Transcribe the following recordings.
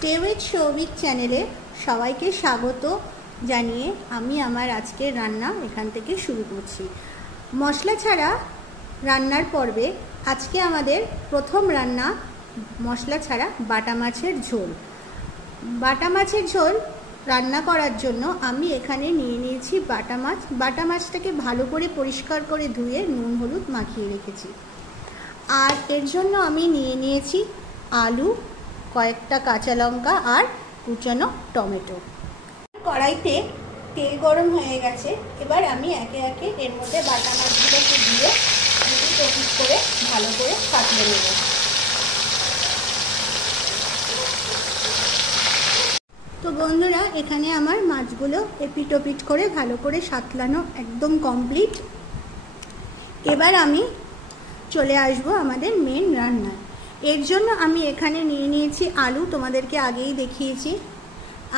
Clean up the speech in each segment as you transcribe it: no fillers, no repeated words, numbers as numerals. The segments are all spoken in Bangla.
স্টে উইথ সৌভিক চ্যানেলে সবাইকে স্বাগত জানিয়ে আমি আমার আজকের রান্না এখান থেকে শুরু করছি। মশলা ছাড়া রান্নার পর্বে আজকে আমাদের প্রথম রান্না মশলা ছাড়া বাটা মাছের ঝোল। বাটা মাছের ঝোল রান্না করার জন্য আমি এখানে নিয়ে নিয়েছি বাটা মাছ। বাটা মাছটাকে ভালো করে পরিষ্কার করে ধুয়ে নুন হলুদ মাখিয়ে রেখেছি। আর এর জন্য আমি নিয়ে নিয়েছি আলু, কয়েকটা কাঁচা লঙ্কা আর কুচানো টমেটো। কড়াইতে তেল গরম হয়ে গেছে, এবার আমি একে একে এর মধ্যে বাটা মাছগুলোকে দিয়ে এপিট করে ভালো করে কাটিয়ে নেব। তো বন্ধুরা, এখানে আমার মাছগুলো এপিট ওপিট করে ভালো করে সাতলানো একদম কমপ্লিট। এবার আমি চলে আসবো আমাদের মেন রান্নায়। এর জন্য আমি এখানে নিয়ে নিয়েছি আলু, তোমাদেরকে আগেই দেখিয়েছি।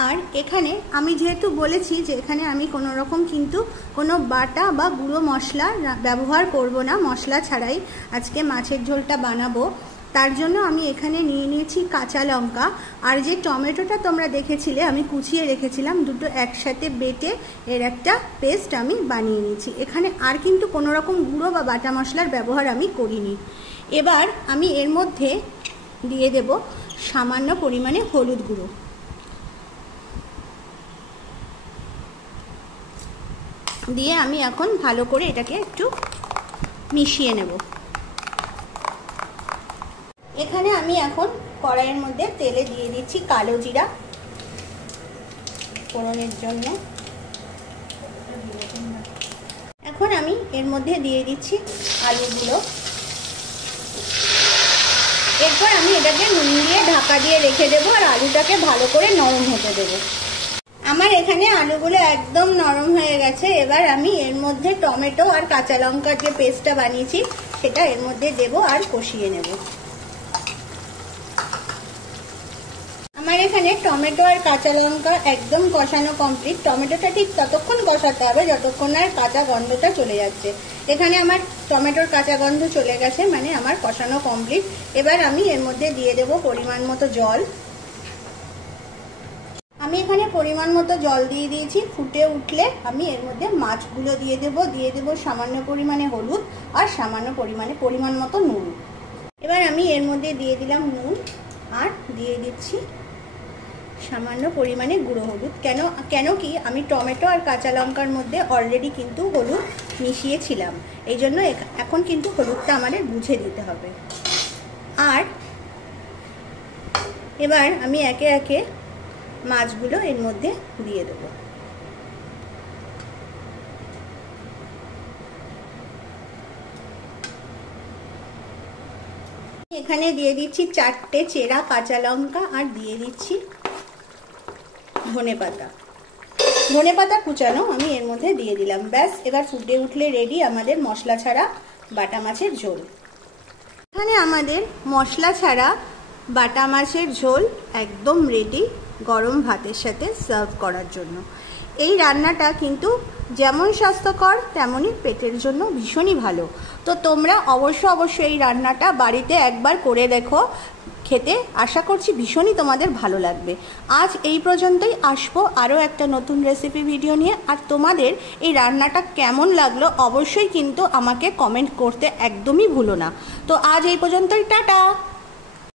আর এখানে আমি যেহেতু বলেছি যে এখানে আমি কোনো রকম কিন্তু কোনো বাটা বা গুঁড়ো মশলা ব্যবহার করব না, মশলা ছাড়াই আজকে মাছের ঝোলটা বানাবো, তার জন্য আমি এখানে নিয়ে নিয়েছি কাঁচা লঙ্কা। আর যে টমেটোটা তোমরা দেখেছিলে আমি কুচিয়ে রেখেছিলাম, দুটো একসাথে বেটে এর একটা পেস্ট আমি বানিয়ে নিয়েছি। এখানে আর কিন্তু কোনো রকম গুঁড়ো বা বাটা মশলার ব্যবহার আমি করিনি। এবার আমি এর মধ্যে দিয়ে দেব সামান্য পরিমাণে হলুদ গুঁড়ো। দিয়ে আমি এখন ভালো করে এটাকে একটু মিশিয়ে নেব। এখানে আমি এখন কড়াইয়ের মধ্যে তেলে দিয়ে দিচ্ছি কালো জিরা ফোড়নের জন্য। এখন আমি এর মধ্যে দিয়ে দিচ্ছি আলুগুলো। এরপর আমি এটাকে নুন দিয়ে ঢাকা দিয়ে রেখে দেবো আর আলুটাকে ভালো করে নরম হতে দেবো। আমার এখানে আলুগুলো একদম নরম হয়ে গেছে। এবার আমি এর মধ্যে টমেটো আর কাঁচা লঙ্কার যে পেস্টটা বানিয়েছি সেটা এর মধ্যে দেবো আর কষিয়ে নেব। আমার এখানে টমেটো আর কাঁচা লঙ্কা একদম কষানো কমপ্লিট। টমেটোটা ঠিক ততক্ষণ কষাতে হবে যতক্ষণ আর কাঁচা গন্ধটা চলে যাচ্ছে। এখানে আমার টমেটোর কাঁচা গন্ধ চলে গেছে, মানে আমার কষানো কমপ্লিট। এবার আমি এর মধ্যে দিয়ে দেব পরিমাণ মতো জল। আমি এখানে পরিমাণ মতো জল দিয়ে দিয়েছি। ফুটে উঠলে আমি এর মধ্যে মাছগুলো দিয়ে দেব সামান্য পরিমাণে হলুদ আর সামান্য পরিমাণ মতো নুন। এবার আমি এর মধ্যে দিয়ে দিলাম নুন আর দিয়ে দিচ্ছি সামান্য পরিমাণে গুঁড়ো হলুদ। কেন কি আমি টমেটো আর কাঁচা লঙ্কার মধ্যে অলরেডি কিন্তু হলুদ মিশিয়েছিলাম, এই জন্য এখন কিন্তু হলুদটা আমাদের বুঝে দিতে হবে। আর এবার আমি একে একে মাছগুলো এর মধ্যে দিয়ে দেব। এখানে দিয়ে দিচ্ছি 4টে চেরা কাঁচা লঙ্কা আর দিয়ে দিচ্ছি ধনেপাতা কুচানো আমি এর মধ্যে দিয়ে দিলাম। ব্যাস, এবার ফুটে উঠলে রেডি আমাদের মশলা ছাড়া বাটা মাছের ঝোল। এখানে আমাদের মশলা ছাড়া বাটা মাছের ঝোল একদম রেডি গরম ভাতের সাথে সার্ভ করার জন্য। এই রান্নাটা কিন্তু যেমন স্বাস্থ্যকর তেমনই পেটের জন্য ভীষণই ভালো। তো তোমরা অবশ্যই এই রান্নাটা বাড়িতে একবার করে দেখো, খেতে আশা করছি ভীষণই তোমাদের ভালো লাগবে। আজ এই পর্যন্তই, আসবো আরও একটা নতুন রেসিপি ভিডিও নিয়ে। আর তোমাদের এই রান্নাটা কেমন লাগলো অবশ্যই কিন্তু আমাকে কমেন্ট করতে একদমই ভুলো না। তো আজ এই পর্যন্তই, টাটা।